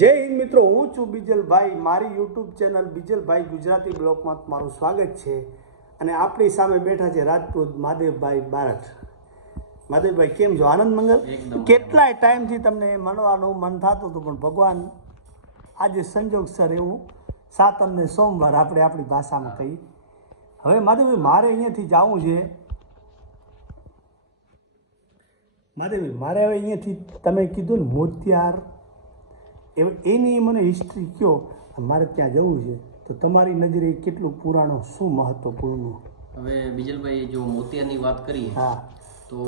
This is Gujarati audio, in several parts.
જય હિન્દ મિત્રો, હું છું બીજલભાઈ. મારી યુટ્યુબ ચેનલ બીજલભાઈ ગુજરાતી બ્લોગમાં તમારું સ્વાગત છે. અને આપણી સામે બેઠા છે રાજપૂત મહાદેવભાઈ બારઠ. મહાદેવભાઈ કેમ છો? આનંદ મંગલ. કેટલાય ટાઈમથી તમને મળવાનું મન થતું હતું, પણ ભગવાન આજે સંજોગસર એવું સાતમ ને સોમવાર આપણે આપણી ભાષામાં કહી. હવે મહાદેવભાઈ મારે અહીંયાથી જવું છે. મહાદેવભાઈ મારે હવે અહીંયાથી તમે કીધું ને મોતિયાર, એની મને હિસ્ટ્રી કહો. મારે ત્યાં જવું છે તો તમારી નજરે કેટલું પુરાણો, શું મહત્વપૂર્ણ? હવે બીજલભાઈ જો મોતિયારની વાત કરીએ, હા, તો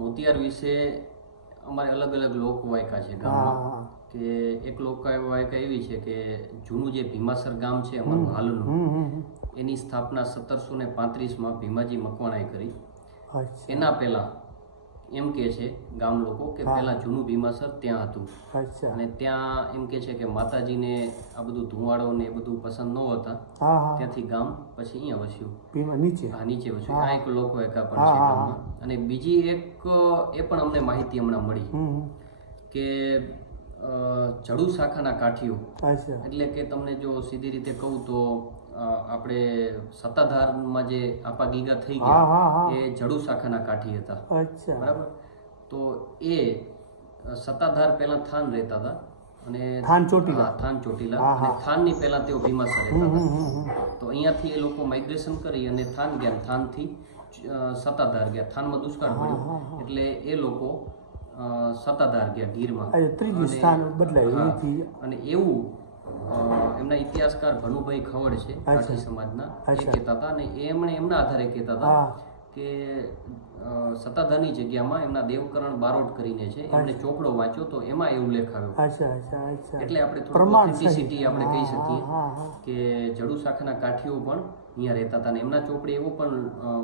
મોતિયાર વિશે અમારે અલગ અલગ લોકવાયકા છે ગામમાં. કે એક લોકવાયકા એવી છે કે જૂનું જે ભીમાસર ગામ છે અમારું હાલનું, એની સ્થાપના 1735માં ભીમાજી મકવાણાએ કરી. એના પહેલા એમ કે છે ગામ લોકો કે પહેલા જૂનું ભીમાસર ત્યાં હતું. અને ત્યાં એમ કે છે કે માતાજીને આ બધું ધુવાડો ને એ બધું પસંદ ન હતા, ત્યાંથી ગામ પછી અહીંયા વસ્યું, નીચે વસ્યું. આ એક લોકવાયકા પણ છે ગામમાં. અને બીજી એક એ પણ અમને માહિતી હમણાં મળી કે જડુ શાખાના કાઠીઓ, એટલે કે તમને જો સીધી રીતે કહું તો આપણે સત્તાધારમાં જે આપા ગીગા થઈ ગયા એ જડુ શાખાના કાઠી હતા. બરાબર. તો એ સત્તાધાર પહેલા થાન રહેતા હતા, અને થાન ચોટીલા, અને થાનની પહેલા તેઓ ભીમાસર રહેતા હતા. તો અહીંયાથી એ લોકો માઇગ્રેશન કરી અને થાન ગયા, થાનથી સત્તાધાર ગયા. થાનમાં દુષ્કાળ પડ્યો એટલે એ લોકો સત્તાધાર ગયા ગીરમાં, ત્રીજું સ્થાન બદલાયું. અને એવું એમના ઇતિહાસકાર ભનુભાઈ ખવડ છે કાઠી સમાજના, એ કહેતા હતા. અને એમણે એમના આધારે કહેતા હતા કે સત્તાધારની જગ્યામાં એમના દેવકરણ બારોટ કરીને છે, એમણે ચોપડો વાંચ્યો તો એમાં એ ઉલ્લેખ આવ્યો. એટલે આપણે થોડું ઓથેન્ટિસિટી આપણે કહી શકીએ કે જડુ શાખાના કાઠીઓ પણ અહીંયા રહેતા હતા. અને એમના ચોપડે એવો પણ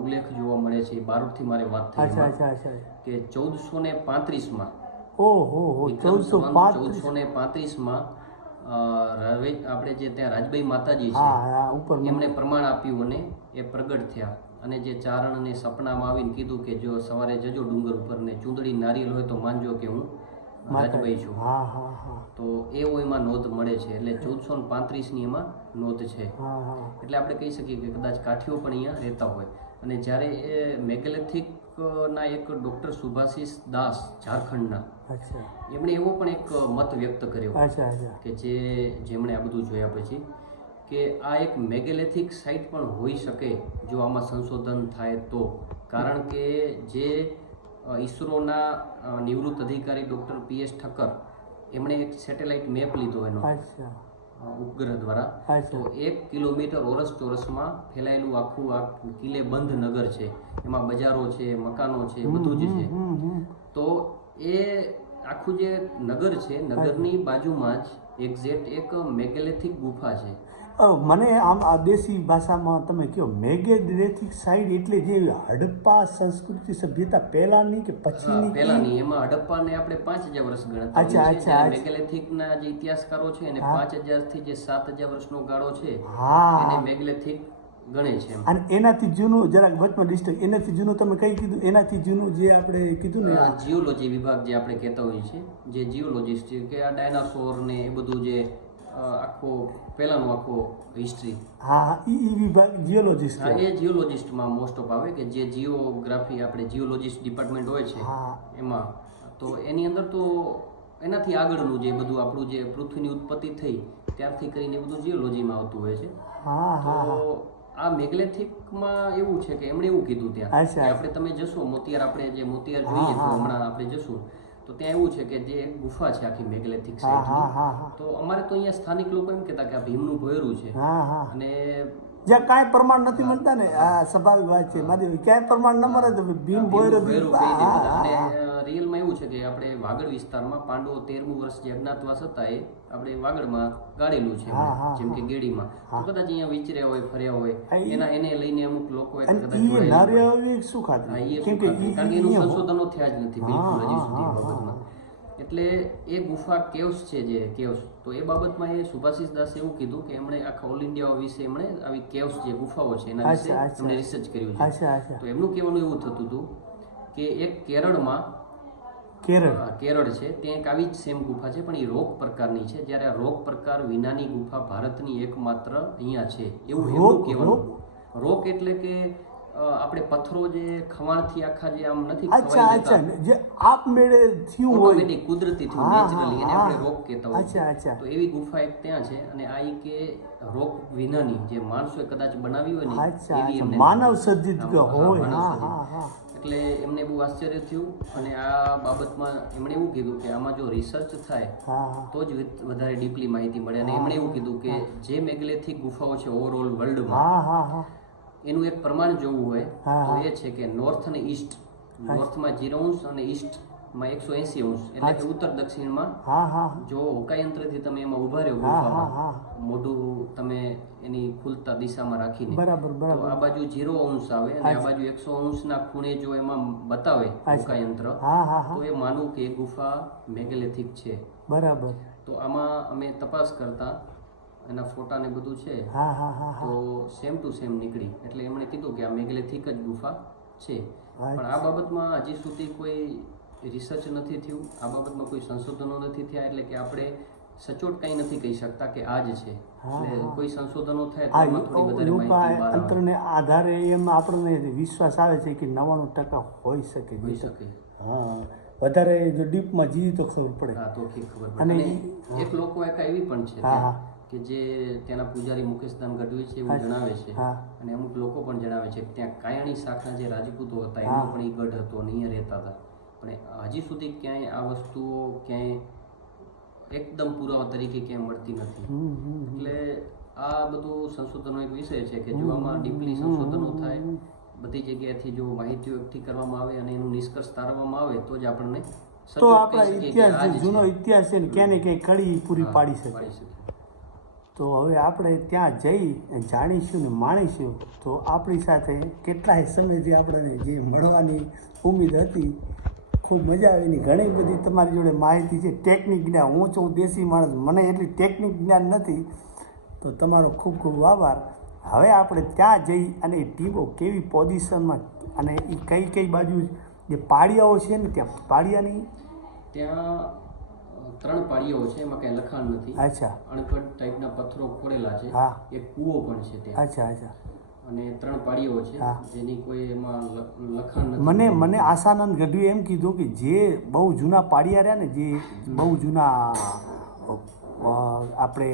ઉલ્લેખ જોવા મળે છે, બારોટથી મારે વાત થઈ કે 1435માં 1435માં આપણે જે ત્યાં રાજભાઈ માતાજી છે એમણે પ્રમાણ આપ્યું અને એ પ્રગટ થયા. અને જે ચારણ અને સપનામાં આવીને કીધું કે જો સવારે જજો ડુંગર ઉપર ને ચૂંદડી નારિયેલ હોય તો માનજો કે હું રાજભાઈ છું. તો એવો એમાં નોંધ મળે છે. એટલે 1435ની એમાં નોંધ છે. એટલે આપણે કહી શકીએ કે કદાચ કાઠીઓ પણ અહીંયા રહેતા હોય. અને જ્યારે એ મેગેલેથિક ના એક ડૉક્ટર સુભાષિસ દાસ ઝારખંડના, એમણે એવો પણ એક મત વ્યક્ત કર્યો કે જેમણે આ બધું જોયા પછી કે આ એક મેગેલેથિક સાઇટ પણ હોઈ શકે જો આમાં સંશોધન થાય તો. કારણ કે જે ઈસરોના નિવૃત્ત અધિકારી ડૉક્ટર PS ઠક્કર, એમણે એક સેટેલાઇટ મેપ લીધો એનો ઉપગ્રહ દ્વારા. તો 1 કિલોમીટર ચોરસમાં ફેલાયેલું આખું આ કિલ્લેબંધ નગર છે, એમાં બજારો છે, મકાનો છે, બધું જ છે. તો એ આખું જે નગર છે, નગરની બાજુમાં જ એક્ઝેક્ટ એક મેગેલેથિક ગુફા છે. મને આમ આ દેશી ભાષામાં તમે કહો મેગેલેથિક સાઇટ એટલે જે હડપ્પા સંસ્કૃતિ સભ્યતા પહેલાની કે પછીની? પહેલાની. એમાં હડપ્પાને આપણે 5000 વર્ષ ગણતરી છે. મેગેલેથિકના જે ઇતિહાસકારો છે એને 5000 થી જે 7000 વર્ષનો ગાળો છે એને મેગેલેથિક ગણે છે. અને એનાથી જૂનું જરાક વચમાં ડિસ્ટ્રિક્ટ, એનાથી જૂનું તમે કઈ કીધું? એનાથી જૂનું જે આપણે કીધું ને જીઓલોજી વિભાગ જે આપણે કહેતા હોઈએ છીએ, જે જીઓલોજીસ્ટ છે કે આ ડાયનાસોર ને એ બધું જે આખો પહેલાનો આખો હિસ્ટ્રી, ઈ વિભાગ જીઓલોજીસ્ટ. એ જીઓલોજીસ્ટમાં મોસ્ટ ઓફ આવે કે જે જીઓગ્રાફી આપણે જીઓલોજીસ્ટ ડિપાર્ટમેન્ટ હોય છે એમાં. તો એની અંદર તો એનાથી આગળનું જે બધું આપણું જે પૃથ્વીની ઉત્પત્તિ થઈ ત્યારથી કરીને એ બધું જીઓલોજીમાં આવતું હોય છે. તો આ મેગેલેથિકમાં એવું છે કે એમણે એવું કીધું ત્યાં કે આપણે તમે જશો મોતિયાર, આપણે જે મોતિયાર જોઈએ તો હમણાં આપણે જશું તો ત્યાં એવું છે કે જે ગુફા છે આખી મેગેલેથિક સાઇટની. તો અમારે તો અહીંયા સ્થાનિક લોકો એમ કહેતા કે આ ભીમનું ભોયરું છે. અને જ્યાં કાંઈ પ્રમાણ નથી મળતા ને, આ સ્વાભાવિક વાત છે મહાદેવ, ક્યાંય પ્રમાણ ન મળે તો ભીમ ભોયરું. અને રિયલમાં એવું છે કે આપણે વાગડ વિસ્તારમાં પાંડવો 13મું વર્ષ જે અજ્ઞાતવાસ હતા એ આપણે વાગડમાં ગાળેલું છે, જેમ કે ગેડીમાં. તો કદાચ અહીંયા વિચર્યા હોય, ફર્યા હોય, એને લઈને અમુક લોકો શું ખાતું, કારણ કે એનું સંશોધનો થયા જ નથી બિલકુલ હજી સુધી બાબતમાં. એટલે એ ગુફા કેવ્સ છે, જે કેવ્સ, તો એ બાબતમાં એ સુભાષિસ દાસે એવું કીધું કે એમણે આખા ઓલ ઇન્ડિયા વિશે એમણે આવી કેવ્સ જે ગુફાઓ છે એના વિશે એમણે રિસર્ચ કર્યું છે. તો એમનું કહેવાનું એવું થતું હતું કે એક કેરળમાં કેરળ કેરળ છે ત્યાં એક આવી જ સેમ ગુફા છે પણ એ રોક પ્રકારની છે, જ્યારે આ રોક પ્રકાર વિનાની ગુફા ભારતની એકમાત્ર અહીંયા છે એવું એમનું કહેવાનું. રોક એટલે કે આપણે પથ્થરો જે ખવાણથી આખા જે આમ નથી અચ્છા ખવાઈ અચ્છા જતા, જે આપમેળે થયું હોય ઓટોમેટિક કુદરતી થયું, હા, નેચરલી, એને હા, આપણે રોક કહેતા હોઈએ અચ્છા અચ્છા તો એવી ગુફા એક ત્યાં છે. અને આ ઈ કે રોક વિનાની જે માણસોએ કદાચ બનાવી હોય ને અચ્છા એવી અચ્છા એમને માનવ સર્જિત હા, હોય માનવ હા સર્જિત. હા હા એટલે એમને બહુ આશ્ચર્ય થયું અને આ બાબતમાં એમણે એવું કીધું કે આમાં જો રિસર્ચ થાય હા તો જ વધારે ડીપલી માહિતી મળે. અને એમણે એવું કીધું કે જે મેગલેથિક ગુફાઓ છે ઓવરઓલ વર્લ્ડમાં, હા હા હા એનું એક પ્રમાણ જોવું હોય હા, તો એ છે કે નોર્થ અને ઈસ્ટ, નોર્થમાં 0° અને ઈસ્ટમાં 180°, એટલે કે ઉત્તર દક્ષિણમાં હા હા જો હોકાયંત્રથી તમે એમાં ઊભા રહ્યો હા, ગુફામાં, હા. મોઢું તમે એની ખુલતા દિશામાં રાખીને, બરાબર તો બરાબર આ બાજુ 0° આવે અને આ બાજુ 100°ના ખૂણે જો એમાં બતાવે હોકાયંત્ર, હા હા હા તો એ માનવું કે એ ગુફા મેગેલેથિક છે. બરાબર તો આમાં અમે તપાસ કરતા એના ફોટા ને બધું છે હા હા હા તો સેમ ટુ સેમ નીકળી. એટલે એમણે કીધું કે આ મેગેલેથિક જ ગુફા છે. પણ આ બાબતમાં હજી સુધી કોઈ રિસર્ચ નથી થયું, આ બાબતમાં કોઈ સંશોધનો નથી થયા, એટલે કે આપણે સચોટ કંઈ નથી કહી શકતા કે આ જ છે. એટલે કોઈ સંશોધનો થાય તો એમાં થોડી વધારે માહિતી બહાર આવે. અંતરને આધારે એમ આપણને વિશ્વાસ આવે છે કે 99% હોઈ શકે હોઈ શકે. હા વધારે જો ડીપમાં જઈએ તો ખબર પડે. હા તો ઠીક ખબર પડે. અને અને એક લોકો એકા એવી પણ છે હા, હા. ત્યાં કે જે ત્યાંના પૂજારી મુકેશદાન ગઢવી છે એવું જણાવે છે. હા. અને અમુક લોકો પણ જણાવે છે કે ત્યાં કાયાણી શાખા જે રાજપૂતો હતા એમનો પણ એ ગઢ હતો અને અહીંયા રહેતા હતા. પણ હજી સુધી ક્યાંય આ વસ્તુઓ ક્યાંય એકદમ પુરાવા તરીકે ક્યાંય મળતી નથી. એટલે આ બધું સંશોધનનો એક વિષય છે કે જો આમાં ડીપલી સંશોધનો થાય, બધી જગ્યાએથી જો માહિતીઓ એકઠી કરવામાં આવે અને એનું નિષ્કર્ષ તારવામાં આવે તો જ આપણને તો સચોટ આપણા કહી શકીએ કે આ ઇતિહાસ જ જૂનો છે. ઇતિહાસ છે ને ક્યાં ને ક્યાંય કડી પૂરી હા, પાડી શકે. પાડી શકીએ. તો હવે આપણે ત્યાં જઈ જાણીશું ને માણીશું. તો આપણી સાથે કેટલાય સમયથી આપણને જે મળવાની ઉમ્મીદ હતી, ખૂબ મજા આવી ને ઘણી બધી તમારી જોડે માહિતી છે, ટેકનિક જ્ઞાન. હું છું દેશી માણસ, મને એટલી ટેકનિક જ્ઞાન નથી, તો તમારો ખૂબ ખૂબ આભાર. હવે આપણે ત્યાં જઈ અને એ ટીમો કેવી પોઝિશનમાં અને એ કઈ કઈ બાજુ જે પાળિયાઓ છે ને ત્યાં પાળિયાની ત્યાં 3 પાળીઓ છે, એમાં કઈ લખાણ નથી. અચ્છા અણઘડ ટાઈપના પથ્થરો ખોડેલા છે. હા. એક કૂવો પણ છે ત્યાં. અચ્છા અચ્છા અને 3 પાળીઓ છે હા. જેની કોઈ એમાં લખાણ નથી. મને આશાનંદ ગઢવીએ એમ કીધું કે જે બહુ જૂના પાળિયા રહ્યા ને, જે બહુ જૂના આપણે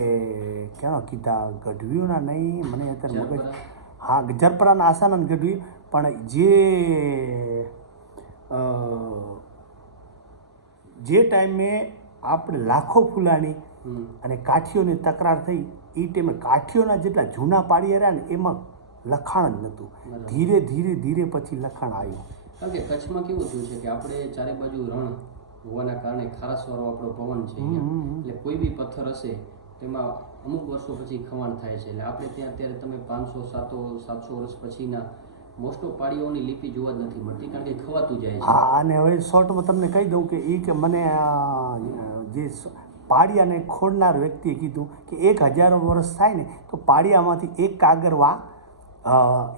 ક્યાં કીધા ગઢવીઓના નહીં, મને અત્યારે મગજ હા જરપરાના આશાનંદ ગઢવી, પણ જે ટાઈમે આપણે લાખો ફૂલાણી અને કાઠીઓની તકરાર થઈ, એ ટાઈમે કાઠીઓના જેટલા જૂના પાળિયા રહ્યા ને એમાં લખાણ જ નહોતું. ધીરે ધીરે ધીરે પછી લખાણ આવ્યું. કારણ કે કચ્છમાં કેવું થયું છે કે આપણે ચારે બાજુ રણ હોવાના કારણે ખારાશવાળો આપણો પવન છે અહીંયા. એટલે કોઈ બી પથ્થર હશે તેમાં અમુક વર્ષો પછી ખવાણ થાય છે. એટલે આપણે ત્યાં અત્યારે તમે 500 700 વર્ષ પછીના મોસ્ટ ઓફ પાળીઓની લિપિ જોવા જ નથી મળતી, કારણ કે ખવાતું જાય છે. હા, અને હવે શોર્ટમાં તમને કહી દઉં કે કે મને જે પાળિયાને ખોડનાર વ્યક્તિએ કીધું કે 1000 વર્ષ થાય ને તો પાળિયામાંથી એક કાગરવા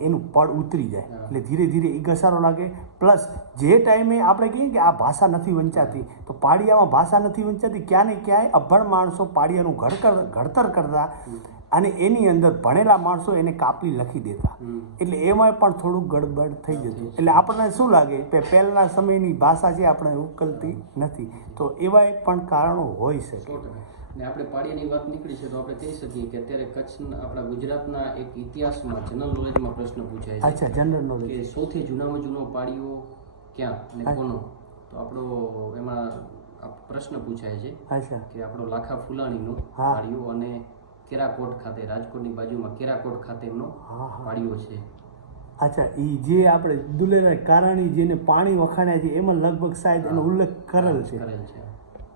એનું પડ ઉતરી જાય, એટલે ધીરે ધીરે એ ઘસારો લાગે. પ્લસ જે ટાઈમે આપણે કહીએ કે આ ભાષા નથી વંચાતી, તો પાળિયામાં ભાષા નથી વંચાતી, ક્યાં ને ક્યાંય અભણ માણસો પાળિયાનું ઘડતર કરતા અને એની અંદર ભણેલા માણસો એને કાપી લખી દેતા, એટલે એમાં પણ થોડુંક ગડબડ થઈ જતું. એટલે આપણને શું લાગે કે પહેલાંના સમયની ભાષા છે આપણે ઉકલતી નથી, તો એવા પણ કારણો હોઈ શકે. ને આપણે પાળિયાની વાત નીકળી છે તો આપણે કહી શકીએ કે અત્યારે કચ્છના આપણા ગુજરાતના એક ઇતિહાસમાં જનરલ નોલેજમાં પ્રશ્ન પૂછાય છે. અચ્છા, જનરલ નોલેજ કે સૌથી જૂનામાં જૂનો પાળિયો ક્યાં અને કોનો? તો આપણો એમાં પ્રશ્ન પૂછાય છે અચ્છા કે આપણો લાખા ફુલાણીનો હા. પાળિયો અને કેરાકોટ ખાતે, રાજકોટની બાજુમાં કેરાકોટ ખાતેનો પાળિયો છે. અચ્છા, એ જે આપણે દુલેરાય કારાણી જેને પાણી વખાણ્યા છે એમાં લગભગ શાયદ એનો ઉલ્લેખ કરેલ છે.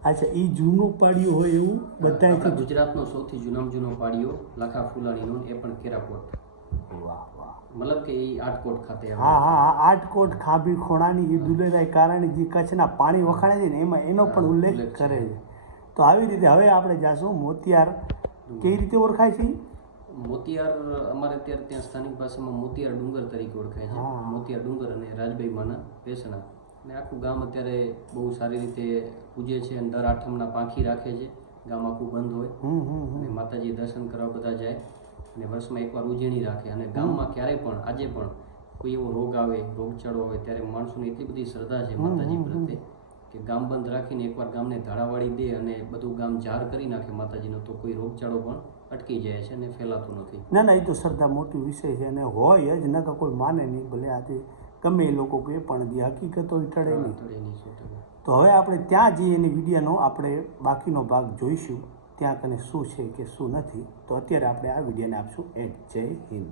અચ્છા, એ જૂનું પાળિયું હોય એવું બધા આપણા ગુજરાતનો સૌથી જૂનામાં જૂનો પાળિયો લાખા ફુલાણીનો, એ પણ કેરાકોટ. વાહ વાહ, મતલબ કે એ આટકોટ ખાતે આવે. હા હા હા, આટકોટ ખાંભી ખોણાની એ દુલેરાય કારાણી જે કચ્છના પાણી વખાણે છે ને એમાં એનો પણ ઉલ્લેખ કરે છે. તો આવી રીતે હવે આપણે જાશું મોતિયાર. કેવી રીતે ઓળખાય છે? મોતિયાર અમારે અત્યારે ત્યાં સ્થાનિક ભાષામાં મોતિયાર ડુંગર તરીકે ઓળખાય છે. મોતિયાર ડુંગર અને રાજભાઈ માના પેસણા. અને આખું ગામ અત્યારે બહુ સારી રીતે પૂજે છે અને દર આઠમના પાંખી રાખે છે. ગામ આખું બંધ હોય અને માતાજી દર્શન કરવા બધા જાય અને વર્ષમાં એકવાર ઉજવણી રાખે. અને ગામમાં ક્યારેય પણ આજે પણ કોઈ એવો રોગ આવે, રોગચાળો આવે ત્યારે માણસોની એટલી બધી શ્રદ્ધા છે માતાજી પ્રત્યે કે ગામ બંધ રાખીને એકવાર ગામને ધાડાવાળી દે અને બધું ગામ જાહેર કરી નાખે માતાજીનો, તો કોઈ રોગચાળો પણ અટકી જાય છે અને ફેલાતું નથી. ના ના, એ તો શ્રદ્ધા મોટી વિષય છે અને હોય જ, નકર કોઈ માને નહીં. ભલે આજે ગમે એ લોકો કે પણ જે હકીકતો એ ટળે નહીં. તો હવે આપણે ત્યાં જઈએ એની વિડીયોનો આપણે બાકીનો ભાગ જોઈશું, ત્યાં કને શું છે કે શું નથી. તો અત્યારે આપણે આ વિડીયોને આપશું એડ. જય હિન્દ.